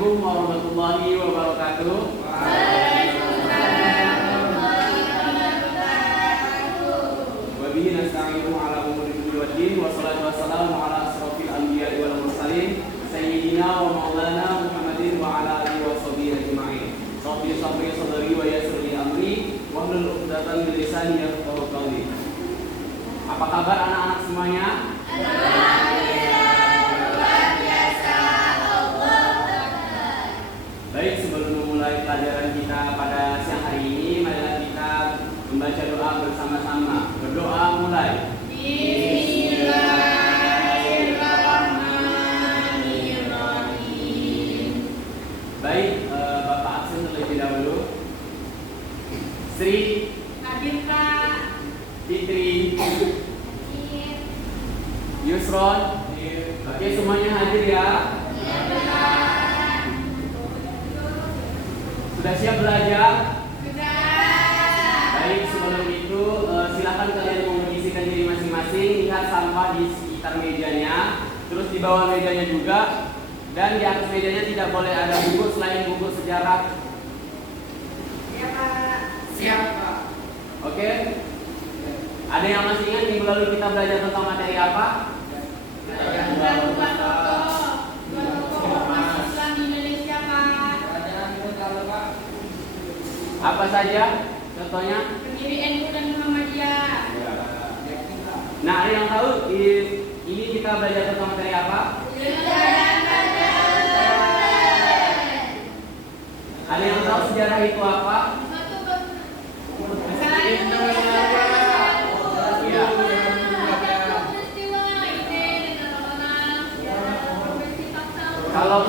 Assalamualaikum warahmatullahi wabarakatuh. Wabihi nasta'inu ala umuri dunya waddin wassalatu wassalamu ala asrofil anbiya'i wal mursalin sayyidina wa maulana Muhammadin wa ala alihi wa sahbihi ajma'in. Rabbi sabri sadri wa yassir li amri wahlul 'uqdatam min lisani yafqahu qawli. Apa kabar anak-anak semuanya? Baik, sebelum memulai pelajaran kita pada siang hari ini, marilah kita membaca doa bersama-sama. Berdoa mulai. Bismillahirrahmanirrahim. Baik, Bapak absen terlebih dahulu. Sri, Hadir Kak. Fitri, Hadir. Yusron. Oke, semuanya hadir ya. Sudah siap belajar? Sudah. Baik, sebelum itu silakan kalian mengisikan diri masing-masing. Lihat sampah di sekitar mejanya, terus di bawah mejanya juga, dan di atas mejanya tidak boleh ada buku selain buku sejarah. Ya Pak. Siap, Pak. Oke. Ada yang masih ingat minggu lalu kita belajar tentang materi apa? Bukan foto. Ormas Islam di Indonesia Pak. Apa saja? Contohnya? Pendiri NU dan Muhammadiyah. Nah, ada yang tahu ini kita belajar tentang materi apa? Ada yang tahu sejarah itu apa? Kalau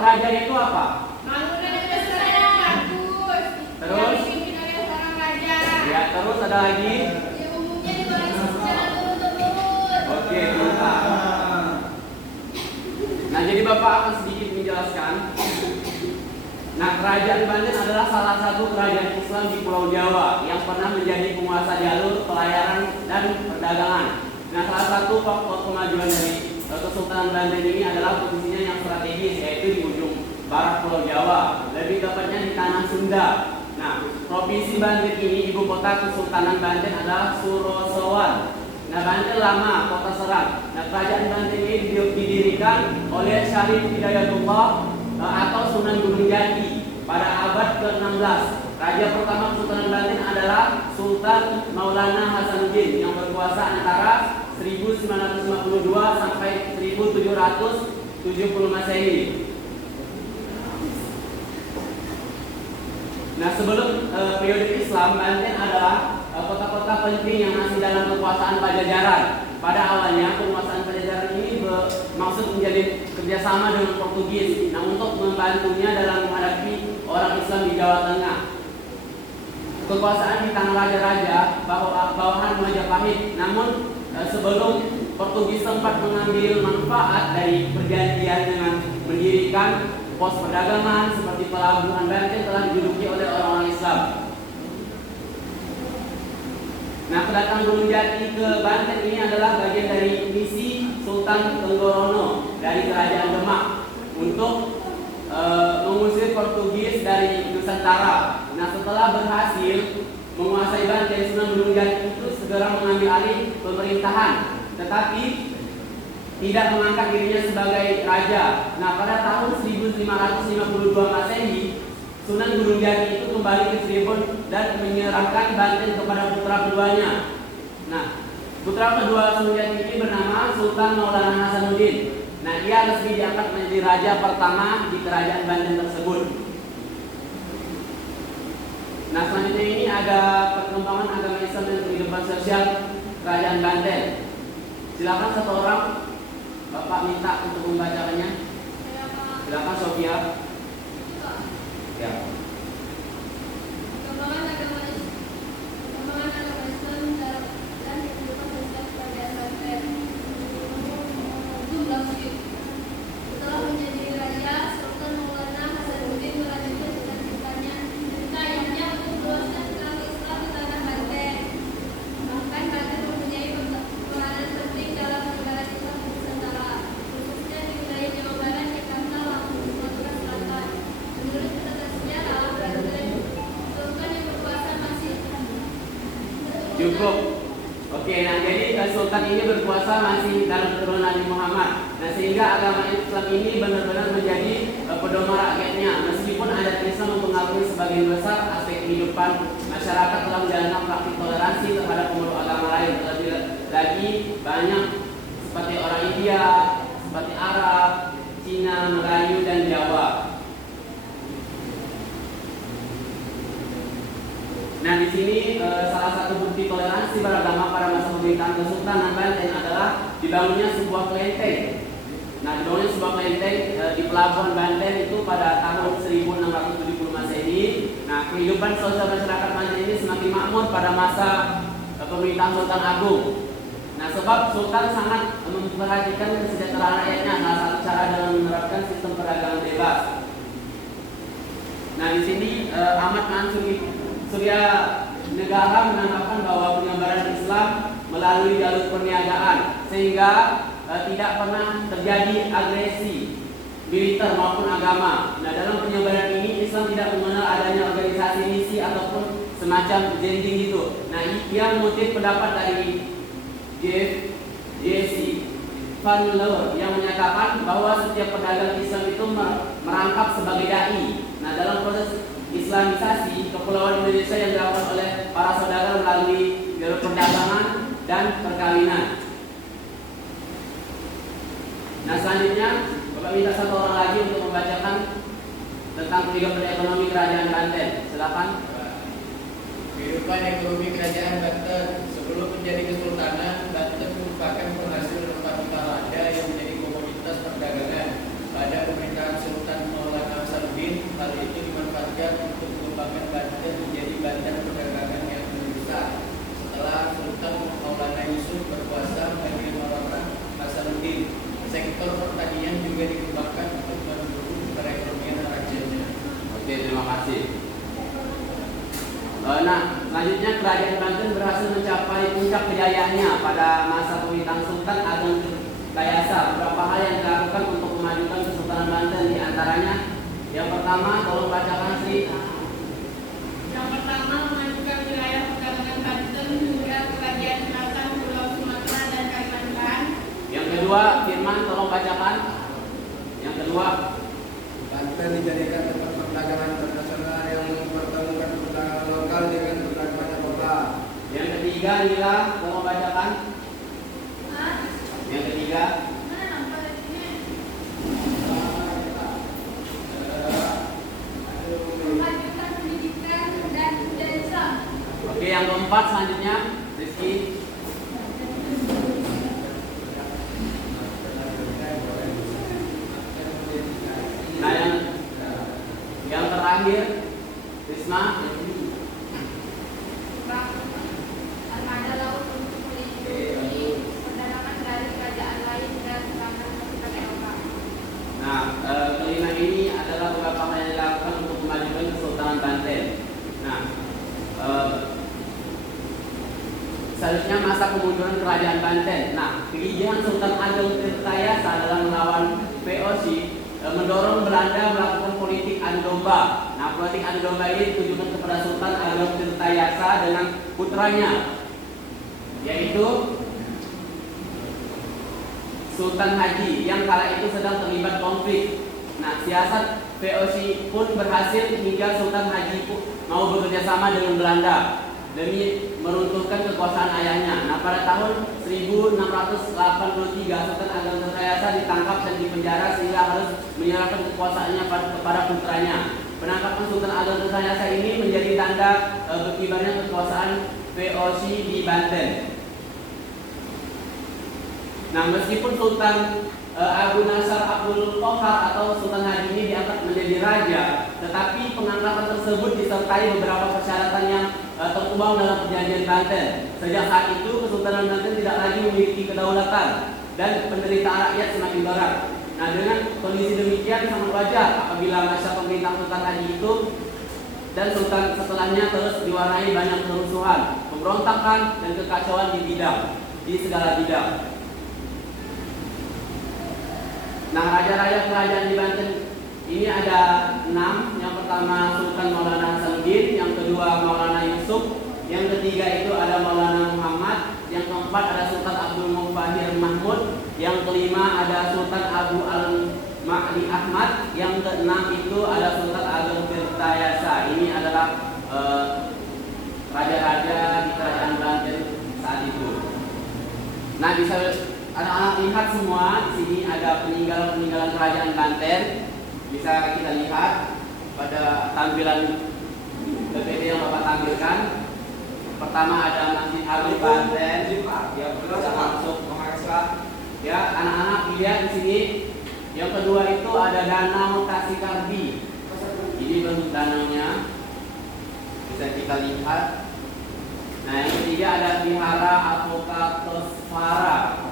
kerajaan itu apa? Terus? Ya, terus ada lagi? Oke, mantap. Nah, jadi Bapak akan sedikit menjelaskan. Nah, Kerajaan Banten adalah salah satu kerajaan Islam di Pulau Jawa yang pernah menjadi penguasa jalur pelayaran dan perdagangan. Nah, salah satu faktor kemajuan dari Kesultanan Banten ini adalah posisinya yang strategis, yaitu di ujung barat Pulau Jawa, lebih tepatnya di tanah Sunda. Nah, Provinsi Banten ini, ibu kota Kesultanan Banten adalah Surosowan. Nah, Banten lama kota serat. Nah, Kerajaan Banten ini didirikan oleh Syarif Hidayatullah atau Sunan Gunung Jati pada abad ke-16. Raja pertama Kesultanan Banten adalah Sultan Maulana Hasanuddin yang berkuasa antara 1952 sampai 1770 Masehi. Nah, sebelum periode Islam, Banten adalah kota-kota penting yang masih dalam kekuasaan Pajajaran. Pada awalnya penguasaan Pajajaran ini bermaksud menjadi kerjasama dengan Portugis, nah untuk membantunya dalam menghadapi orang Islam di Jawa Tengah. Kekuasaan di tangan raja-raja bawahan Majapahit. Namun sebelum Portugis sempat mengambil manfaat dari perjanjian dengan mendirikan pos perdagangan seperti pelabuhan Banten telah diduduki oleh orang-orang Islam. Nah, kedatangan Gunung Jati ke Banten ini adalah bagian dari misi Sultan Tenggorono dari Kerajaan Demak untuk mengusir Portugis dari Nusantara. Nah, setelah berhasil menguasai Banten, Sunan Gunung Jati itu segera mengambil alih pemerintahan, tetapi tidak mengangkat dirinya sebagai raja. Nah, pada tahun 1552 Masehi, Sunan Gunung Jati itu kembali ke Cirebon dan menyerahkan Banten kepada putra keduanya. Nah, putra kedua Sunan Jati ini bernama Sultan Maulana Hasanuddin. Nah, dia resmi diangkat menjadi raja pertama di kerajaan Banten tersebut. Nah, selanjutnya ini ada perkembangan agama Islam dan kehidupan sosial kerajaan Banten. Silakan satu orang Bapak minta untuk membacakannya. Silakan Sofia. Ya. Perkembangan agama Islam dan kehidupan sosial kerajaan Banten. Setelah menjadi raja, Sultan Maulana Hasanuddin melanjutkan cita-citanya untuk meluaskan pengaruh Islam di tanah Banten. Bahkan Banten mempunyai peranan penting dalam penyebaran Islam di Nusantara, khususnya di wilayah Jawa Cukup. Oke, nah jadi Sultan ini berkuasa masih dalam keturunan Nabi Muhammad. Nah sehingga agama Islam ini benar-benar menjadi pedoman rakyatnya. Meskipun adat Islam mempengaruhi sebagian besar aspek kehidupan masyarakat telah menjalankan praktik toleransi terhadap pemeluk agama lain. Terlebih lagi banyak seperti orang India, seperti Arab, Cina, Melayu, dan Jawa. Nah di sini salah satu bukti toleransi beragama pada masa pemerintahan Kesultanan Banten adalah dibangunnya sebuah kelenteng. Nah dibangunnya sebuah kelenteng di pelabuhan Banten itu pada tahun 1670 Masehi. Nah kehidupan sosial masyarakat Banten ini semakin makmur pada masa pemerintahan Sultan Agung. Nah sebab Sultan sangat memperhatikan kesejahteraan rakyatnya. Salah satu cara dalam menerapkan sistem perdagangan bebas. Nah di sini Ahmad Mansur Surya Negara menanggapan bahwa penyebaran Islam melalui jalur perniagaan sehingga tidak pernah terjadi agresi militer maupun agama. Nah dalam penyebaran ini Islam tidak mengenal adanya organisasi misi ataupun semacam jending gitu. Nah ia mengutip pendapat dari J.C. Van Leur yang menyatakan bahwa setiap pedagang Islam itu merangkap sebagai dai. Nah dalam proses Islamisasi kepulauan Indonesia yang dilakukan oleh para saudara melalui jalur perdagangan dan perkawinan. Nah selanjutnya Bapak minta satu orang lagi untuk membacakan tentang kehidupan ekonomi kerajaan Banten. Silakan. Kehidupan ekonomi kerajaan Banten sebelum menjadi kesultanan, Banten merupakan penghasil rempah-rempah lada yang menjadi komoditas perdagangan. Pada pemerintahan Sultan Maulana Hasanuddin, hal itu dimanfaatkan untuk mengembangkan Banten menjadi bandar perdagangan yang lebih besar. Setelah Sultan Maulana Yusuf berkuasa bagi Maulana Hasanuddin, sektor pertanian juga dikembangkan untuk mendukung perekonomian rakyatnya. Oke, terima kasih. Nah, selanjutnya kerajaan Banten berhasil mencapai puncak kejayaannya pada masa pemerintahan Sultan Agung Tirtayasa. Beberapa hal yang dilakukan untuk memajukan Kesultanan Banten, di antaranya yang pertama, tolong bacakan Sri. Yang pertama, memajukan wilayah perdagangan Banten hingga kerajaan selatan Pulau Sumatera dan Kalimantan. Yang kedua, Firman, tolong bacakan. Yang kedua, Banten dijadikan tempat perdagangan internasional yang mempertemukan perdagangan lokal dengan perdagangan global. yang ketiga, Nila, tolong bacakan. Yang ketiga, memajukan pendidikan dan budaya Islam. oke, yang keempat selanjutnya, Rizky. Nah, yang terakhir, Risma. Armada laut untuk melindungi perdagangan dari kerajaan lain dan serangan pasukan Eropa. Nah, kelima ini adalah beberapa hal yang dilakukan untuk memajukan Kesultanan Banten. Nah, selanjutnya masa kemunduran kerajaan Banten. Nah, kegigihan Sultan Agung Tirtayasa dalam melawan VOC mendorong Belanda melakukan politik adu domba. Nah, politik adu domba ini ditujukan kepada Sultan Agung Tirtayasa dengan putranya, yaitu Sultan Haji yang kala itu sedang terlibat konflik. Nah, siasat VOC pun berhasil hingga Sultan Haji pun mau bekerja sama dengan Belanda demi meruntuhkan kekuasaan ayahnya. Nah, pada tahun 1683 Sultan Agung Tirtayasa ditangkap dan dipenjara sehingga harus menyerahkan kekuasaannya kepada putranya. Penangkapan Sultan Agung Tirtayasa ini menjadi tanda berkibarnya kekuasaan VOC di Banten. Nah, meskipun Sultan Abu Nasar Abdul Qohar atau Sultan Haji ini diangkat menjadi raja, tetapi pengangkatan tersebut disertai beberapa persyaratan yang tertuang dalam perjanjian Banten. Sejak saat itu Kesultanan Banten tidak lagi memiliki kedaulatan dan penderitaan rakyat semakin berat. Nah, dengan kondisi demikian sangat wajar apabila masa pemerintahan Sultan Haji itu dan sultan setelahnya terus diwarnai banyak kerusuhan, pemberontakan dan kekacauan di segala bidang. Nah, raja-raja kerajaan di Banten ini ada 6. Yang pertama Sultan Maulana Hasanuddin, yang kedua Maulana Yusuf, Yang ketiga itu ada Maulana Muhammad. Yang keempat ada Sultan Abdul Mufahir Mahmud. Yang kelima ada Sultan Abu Al-Ma'li Ahmad. Yang keenam itu ada Sultan Ageng Tirtayasa. Ini adalah raja-raja di kerajaan Banten saat itu. Nah, bisa anak-anak lihat semua di sini ada peninggalan kerajaan Banten. Bisa kita lihat pada tampilan PPT yang Bapak tampilkan. Pertama ada Masjid Agung Banten. Ya, kita masuk ya, anak-anak lihat di sini. Yang kedua itu ada Danau Kasikarbi. Ini bentuk danaunya. Bisa kita lihat. Nah, yang ketiga ada Vihara Avokatosvara.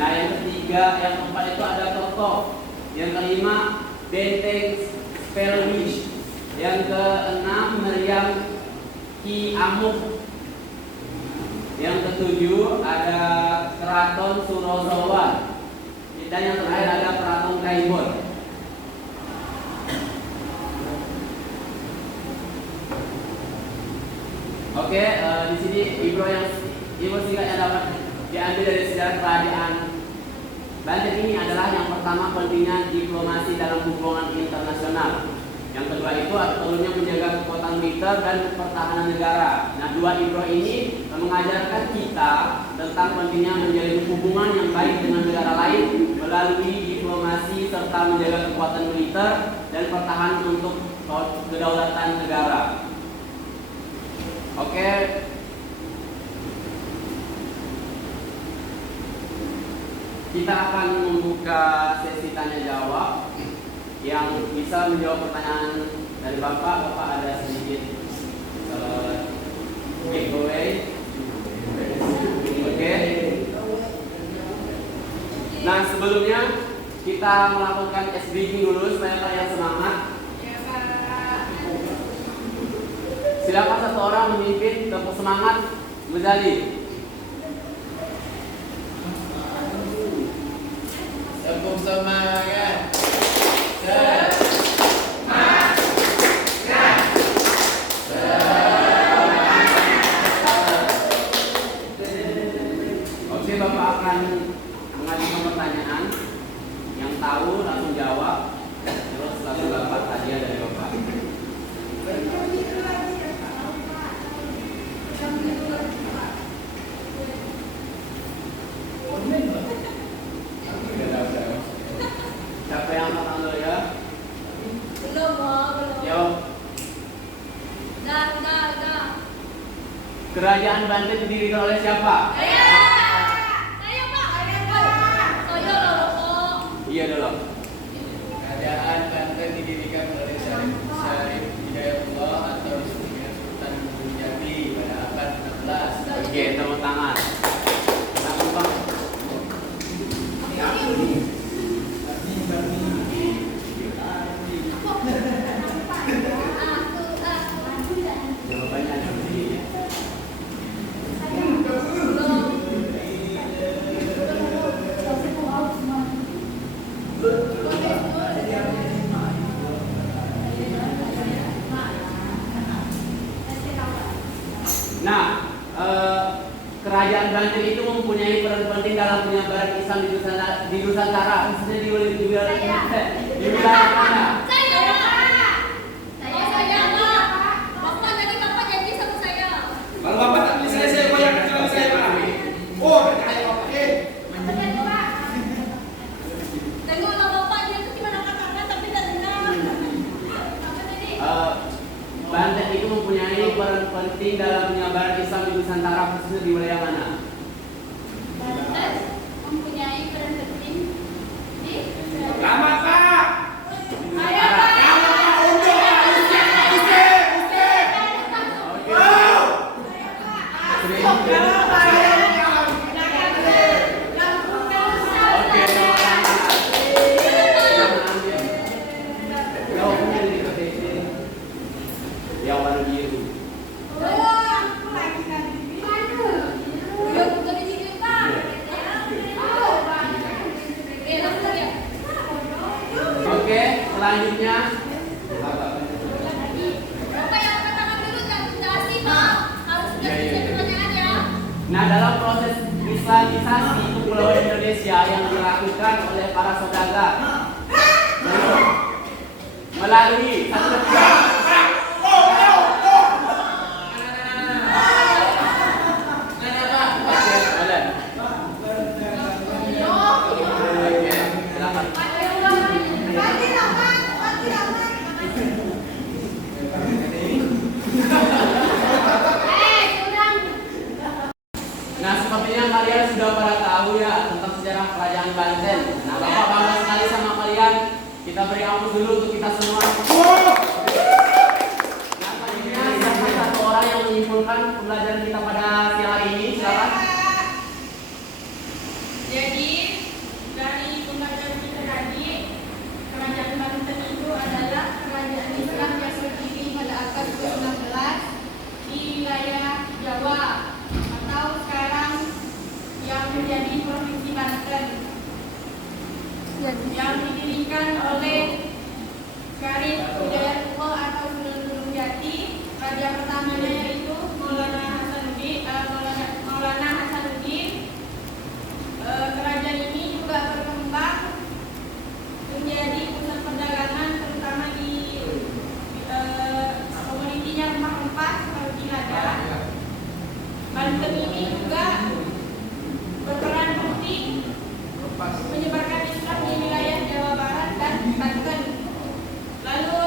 Nah, yang keempat itu ada Toto. Yang kelima Benteng Spelwisch. Yang keenam Meriam Ki Amuk. Yang ketujuh ada Keraton Surosowan. Dan yang terakhir ada Keraton Kaibor. Oke, di sini Ibro singkat yang dapat diambil dari sejarah kerajaan Banten ini adalah yang pertama pentingnya diplomasi dalam hubungan internasional. Yang kedua itu perlunya menjaga kekuatan militer dan pertahanan negara. Nah, dua Ibro ini mengajarkan kita tentang pentingnya menjalin hubungan yang baik dengan negara lain melalui diplomasi serta menjaga kekuatan militer dan pertahanan untuk kedaulatan negara. Oke. Kita akan membuka sesi tanya jawab. Yang bisa menjawab pertanyaan dari Bapak ada sedikit giveaway. Oke. Nah, sebelumnya kita melakukan SBG dulu supaya kalian semangat. Silakan satu orang memimpin tepuk semangat Muzali. Tepuk semangat. Oke, Bapak akan mengajukan pertanyaan. Yang tahu langsung jawab. Terus langsung dapat hadiah dari Bapak. Siapa yang akan dulu ya? Belum. Jawab. Dah. Kerajaan Banten didirikan oleh siapa? Saya Pak. Saya loh. Iya dulu. Kerajaan Banten didirikan oleh Syarif Hidayatullah atau disebutnya Sultan Nurjati pada abad 16. Oke, tepuk tangan. Langsung Bang. Jawabannya ada di sini. Nah, kerajaan Banten itu mempunyai peran penting dalam penyebaran Islam di Nusantara, khususnya di wilayah mana? Saya Pak. Bapak jadi Bapak janji sama saya. Kalau Bapak tak bisa saya goyangkan kalau saya Pak. Oh, kayak Bapak. Tengoklah Bapak dia itu cuma angkat-angkat tapi tak dengar. Apa tadi? Banten itu mempunyai peran penting dalam penyebaran Islam di Nusantara, khususnya di wilayah mana? Banten mempunyai peran penting di Selamat Pak. Ayo Pak. Yang warna biru. Oke, selanjutnya naturalisasi kepulauan Indonesia yang dilakukan oleh para saudagar melalui satu tiga. Nah, sepertinya kalian sudah pada tahu ya tentang sejarah kerajaan Banten. Nah, Bapak bangga sekali sama kalian. Kita beri aplaus dulu untuk kita semua. Nah, selanjutnya siapa satu orang yang menyimpulkan pembelajaran kita pada siang hari ini? Silakan. Jadi dari pembelajaran kita tadi, kerajaan Banten itu adalah kerajaan Islam yang berdiri pada abad ke-19 di wilayah Jawa atau sekarang yang menjadi provinsi Banten, yang didirikan oleh Syarif Hidayatullah atau Sunan Gunung Jati. Raja pertamanya yaitu Maulana Hasanuddin. Kerajaan ini juga berkembang menjadi pusat perdagangan, terutama di komoditinya rempah-rempah seperti lada. Banten ini juga berperan penting menyebarkan Islam di wilayah Jawa Barat dan Banten. Lalu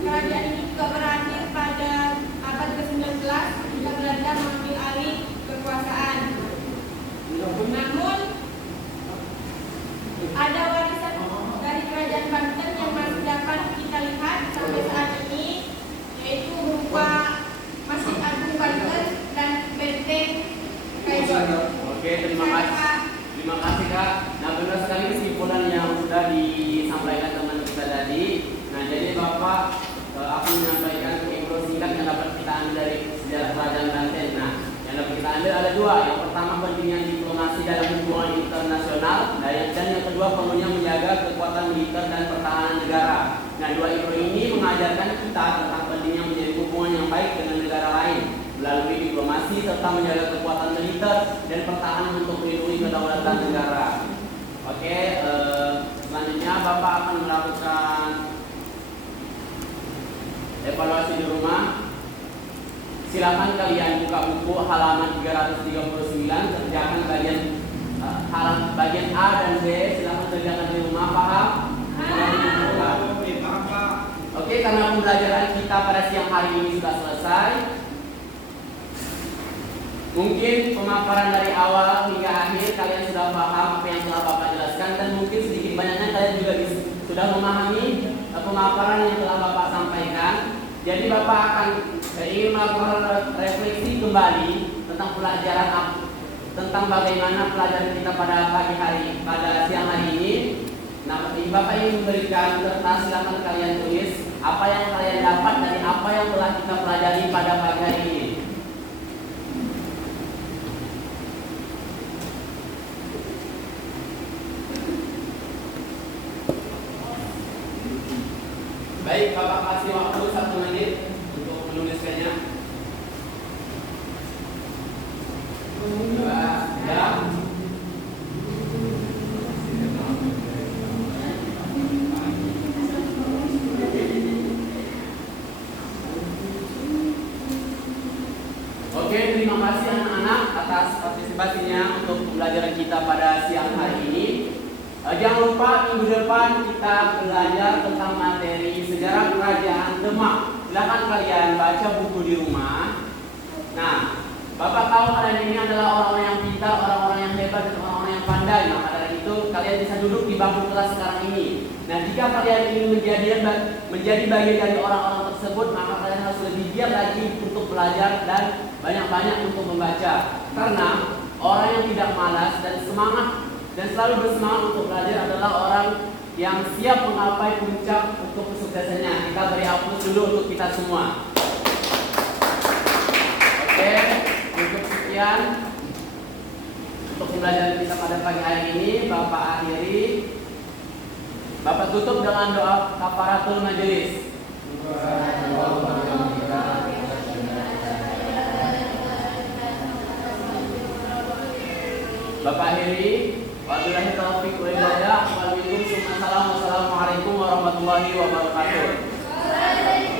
kerajaan ini juga berakhir pada abad ke-19 ketika Belanda mengambil alih kekuasaan. Namun ada warisan dari kerajaan Banten yang masih dapat kita lihat sampai saat ini, yaitu berupa Masjid Agung Banten dan benteng Kaiser. Oke, terima kasih. Terima kasih Kak. Nah, benar sekali kesimpulan yang sudah disampaikan teman kita tadi. Nah, jadi Bapak akan menyampaikan info singkat yang dapat kita ambil dari sejarah kerajaan Banten. Nah, yang dapat kita ambil ada dua. Yang pertama, pentingnya diplomasi dalam hubungan internasional, dan yang kedua, perlunya menjaga kekuatan militer dan pertahanan negara. Nah, dua info ini mengajarkan kita tentang pentingnya menjadi hubungan yang baik dengan negara lain melalui diplomasi serta menjaga kekuatan militer dan pertahanan untuk melindungi kedaulatan negara. Oke, selanjutnya Bapak akan melakukan evaluasi di rumah. Silakan kalian buka buku halaman 339, kerjakan bagian A dan B. Silakan kerjakan di rumah. Paham? Oke, karena pembelajaran kita pada siang hari ini sudah selesai. Mungkin pemaparan dari awal hingga akhir kalian sudah paham apa yang telah Bapak jelaskan, dan mungkin sedikit banyaknya kalian juga sudah memahami pemaparan yang telah Bapak sampaikan. Jadi Bapak akan ingin melakukan refleksi kembali tentang pelajaran tentang bagaimana pelajaran kita pada siang hari ini. Nah, Bapak ingin memberikan kertas, silakan kalian tulis apa yang kalian dapat dari apa yang telah kita pelajari pada pagi hari ini. Baik, Bapak kasih waktu 1 menit untuk menuliskannya. 2 jam. Oke, terima kasih anak-anak atas partisipasinya untuk pembelajaran kita pada siang hari ini. Jangan lupa minggu depan kita belajar tentang materi sejarah kerajaan Demak. Silakan kalian baca buku di rumah. Nah, Bapak tahu kalian ini adalah orang-orang yang pintar, orang-orang yang hebat, dan orang-orang yang pandai. Maka dari itu kalian bisa duduk di bangku kelas sekarang ini. Nah, jika kalian ingin menjadi bagian dari orang-orang tersebut, maka kalian harus lebih giat lagi untuk belajar dan banyak-banyak untuk membaca. Karena orang yang tidak malas dan semangat dan selalu bersemangat untuk belajar adalah orang yang siap menggapai puncak untuk kesuksesannya. Kita beri aplaus dulu untuk kita semua. Oke, cukup sekian untuk pembelajaran kita pada pagi hari ini. Bapak akhiri. Bapak tutup dengan doa kafaratul majelis. Bapak Bapak akhiri. Wabillahi taufiq wal hidayah. Wassalamualaikum warahmatullahi wabarakatuh.